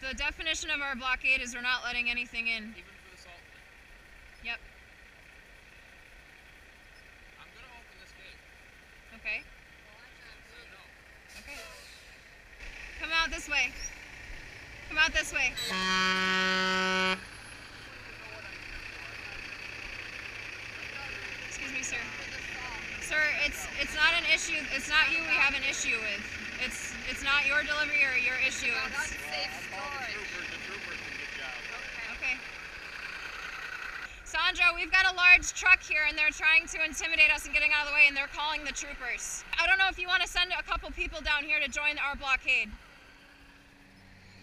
The definition of our blockade is we're not letting anything in. Even for the salt? Yep. I'm going to open this gate. Okay. So you know. Okay. Come out this way. Come out this way. Excuse me, sir. Sir, it's not an issue. It's not you we have an issue with. It's not your delivery or your issue. That's safe storage. The troopers can get jobs. Okay. Sandra, we've got a large truck here and they're trying to intimidate us and getting out of the way and they're calling the troopers. I don't know if you want to send a couple people down here to join our blockade.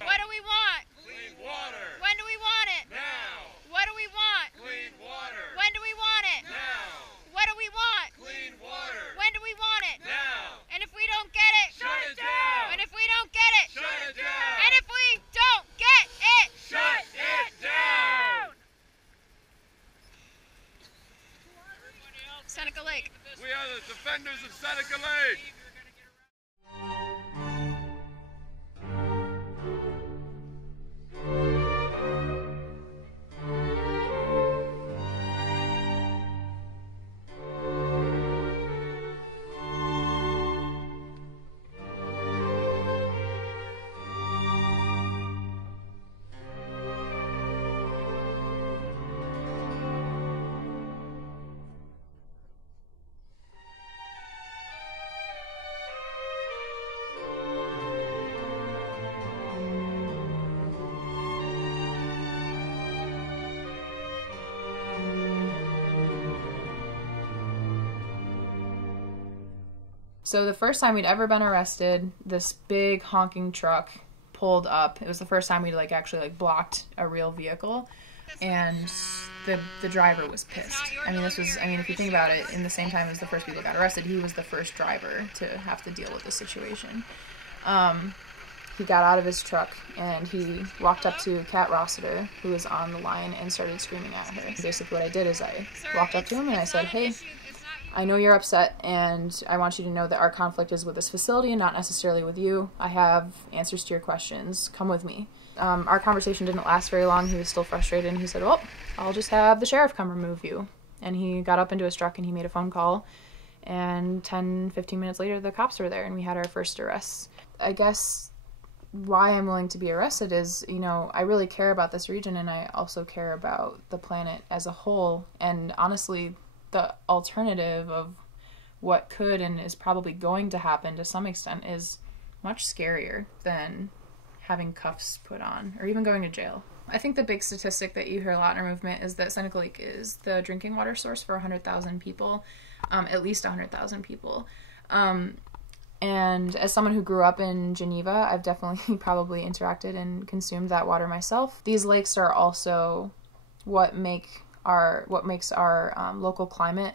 What do we want? Clean water. When do we want it? Now. What do we want? Clean water. When do we want it? Now. What do we want? Clean water. When do we want it? Now. And if we don't get it? Shut it down. And if we don't get it? Shut it down. And if we don't get it? Shut it down. Seneca Lake. We are the defenders of Seneca Lake. So the first time we'd ever been arrested, this big honking truck pulled up. It was the first time we'd actually blocked a real vehicle, and the driver was pissed. I mean, if you think about it, in the same time as the first people got arrested, he was the first driver to have to deal with the situation. He got out of his truck and he walked up to Kat Rossiter, who was on the line, and started screaming at her. Basically what I did is I walked up to him and I said, "Hey, I know you're upset, and I want you to know that our conflict is with this facility and not necessarily with you. I have answers to your questions. Come with me." Our conversation didn't last very long. He was still frustrated, and he said, "Well, I'll just have the sheriff come remove you." And he got up into his truck, and he made a phone call, and 10-15 minutes later, the cops were there, and we had our first arrests. I guess why I'm willing to be arrested is, I really care about this region, and I also care about the planet as a whole, and honestly, the alternative of what could and is probably going to happen to some extent is much scarier than having cuffs put on or even going to jail. I think the big statistic that you hear a lot in our movement is that Seneca Lake is the drinking water source for 100,000 people, at least 100,000 people. And as someone who grew up in Geneva, I've definitely probably interacted and consumed that water myself. These lakes are also what makes our local climate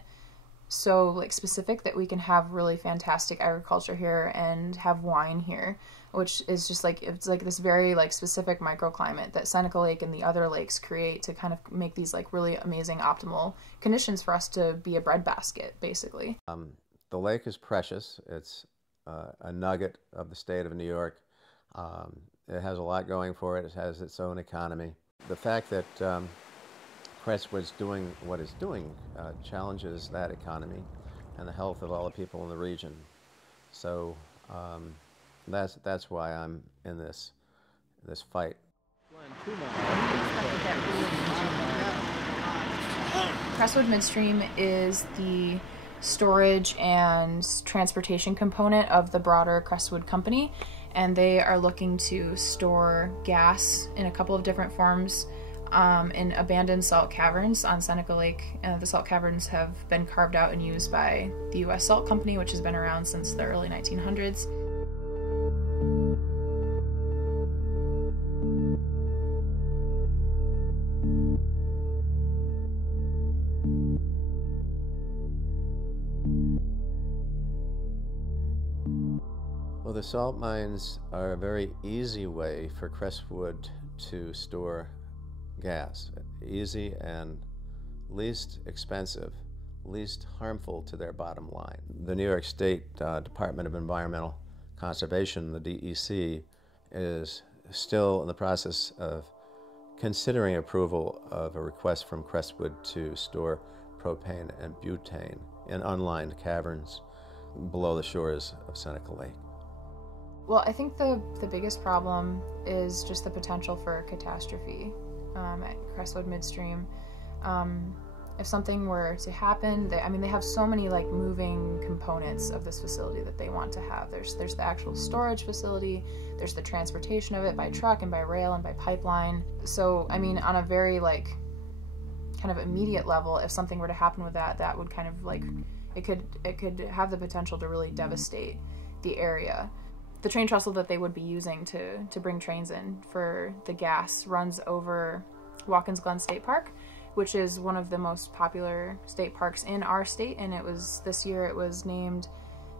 so specific that we can have really fantastic agriculture here and have wine here, which is just it's this very specific microclimate that Seneca Lake and the other lakes create to kind of make these really amazing optimal conditions for us to be a breadbasket, basically. The lake is precious. It's a nugget of the state of New York. It has a lot going for it. It has its own economy. The fact that Crestwood's doing what it's doing challenges that economy and the health of all the people in the region. So that's why I'm in this fight. Crestwood Midstream is the storage and transportation component of the broader Crestwood company, and they are looking to store gas in a couple of different forms in abandoned salt caverns on Seneca Lake. The salt caverns have been carved out and used by the U.S. Salt Company, which has been around since the early 1900s. Well, the salt mines are a very easy way for Crestwood to store gas. Easy and least expensive, least harmful to their bottom line. The New York State Department of Environmental Conservation, the DEC, is still in the process of considering approval of a request from Crestwood to store propane and butane in unlined caverns below the shores of Seneca Lake. Well, I think the biggest problem is just the potential for a catastrophe at Crestwood Midstream. If something were to happen, they have so many like moving components of this facility that they want to have. There's the actual storage facility, there's the transportation of it by truck and by rail and by pipeline. So, I mean, on a very like kind of immediate level, if something were to happen with that, that would kind of like, it could have the potential to really devastate the area. The train trestle that they would be using to bring trains in for the gas runs over Watkins Glen State Park, which is one of the most popular state parks in our state, and this year it was named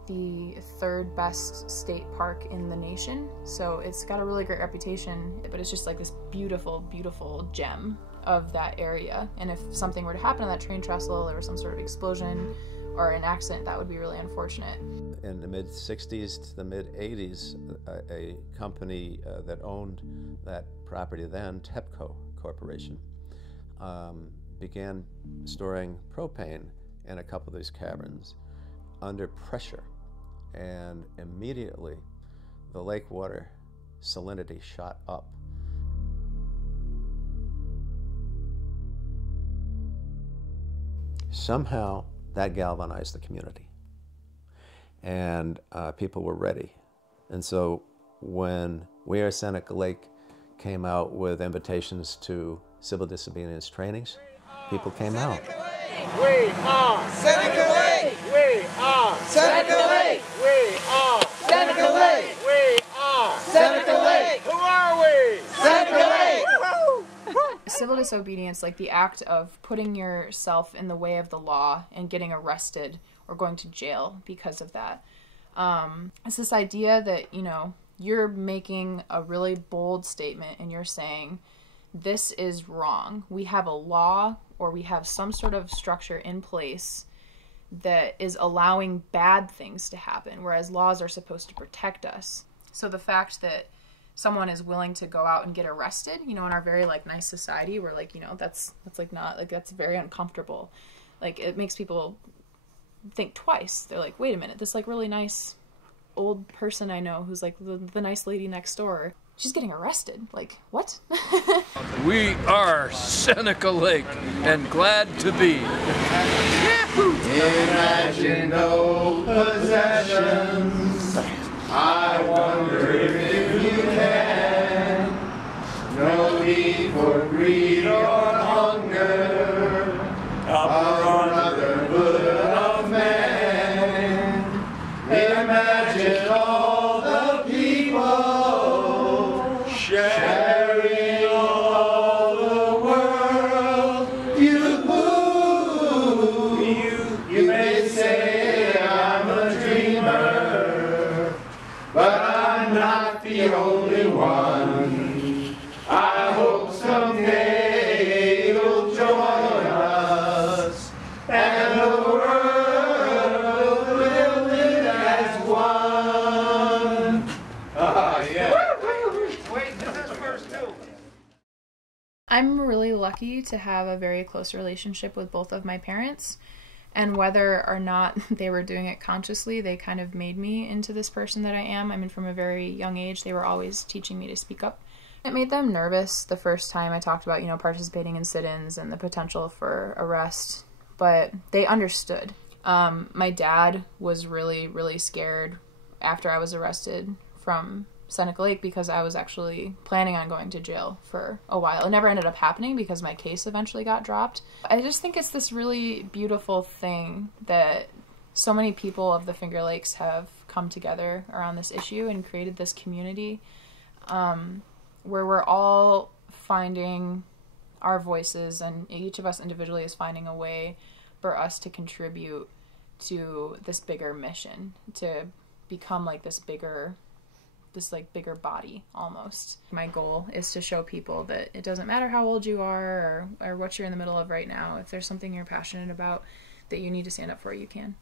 the 3rd best state park in the nation. So it's got a really great reputation, but it's just like this beautiful, beautiful gem of that area. And if something were to happen on that train trestle, there was some sort of explosion or an accident, that would be really unfortunate. In the mid-60s to the mid-80s, a company that owned that property then, TEPCO Corporation, began storing propane in a couple of these caverns under pressure, and immediately the lake water salinity shot up. Somehow that galvanized the community, and people were ready. And so when We Are Seneca Lake came out with invitations to civil disobedience trainings, people came out. We are Seneca Lake. We are Seneca Lake. We are Seneca Lake. We are Seneca Lake. Who are we? Seneca Lake. Civil disobedience, like the act of putting yourself in the way of the law and getting arrested or going to jail because of that. It's this idea that, you know, you're making a really bold statement and you're saying, this is wrong. We have a law, or we have some sort of structure in place that is allowing bad things to happen, whereas laws are supposed to protect us. So the fact that someone is willing to go out and get arrested, you know, in our very like nice society, we're like, you know, that's like not like, that's very uncomfortable. Like it makes people think twice. They're like, wait a minute, this like really nice old person I know who's like the nice lady next door, she's getting arrested. Like, what? We are Seneca Lake, and glad to be. Imagine no possessions. I wonder if you can. No need for greed or hunger. A brotherhood of man. Imagine all the people sharing all the world. You may say I'm a dreamer, but I'm not the only one. I hope someday you'll join us, and the world will live as one. Yeah. Wait, this is verse 2. I'm really lucky to have a very close relationship with both of my parents, and whether or not they were doing it consciously, they kind of made me into this person that I am. I mean, from a very young age, they were always teaching me to speak up. It made them nervous the first time I talked about, you know, participating in sit-ins and the potential for arrest, but they understood. My dad was really, really scared after I was arrested from Seneca Lake because I was actually planning on going to jail for a while. It never ended up happening because my case eventually got dropped. I just think it's this really beautiful thing that so many people of the Finger Lakes have come together around this issue and created this community where we're all finding our voices, and each of us individually is finding a way for us to contribute to this bigger mission, to become like this bigger body almost. My goal is to show people that it doesn't matter how old you are or what you're in the middle of right now. If there's something you're passionate about that you need to stand up for, you can.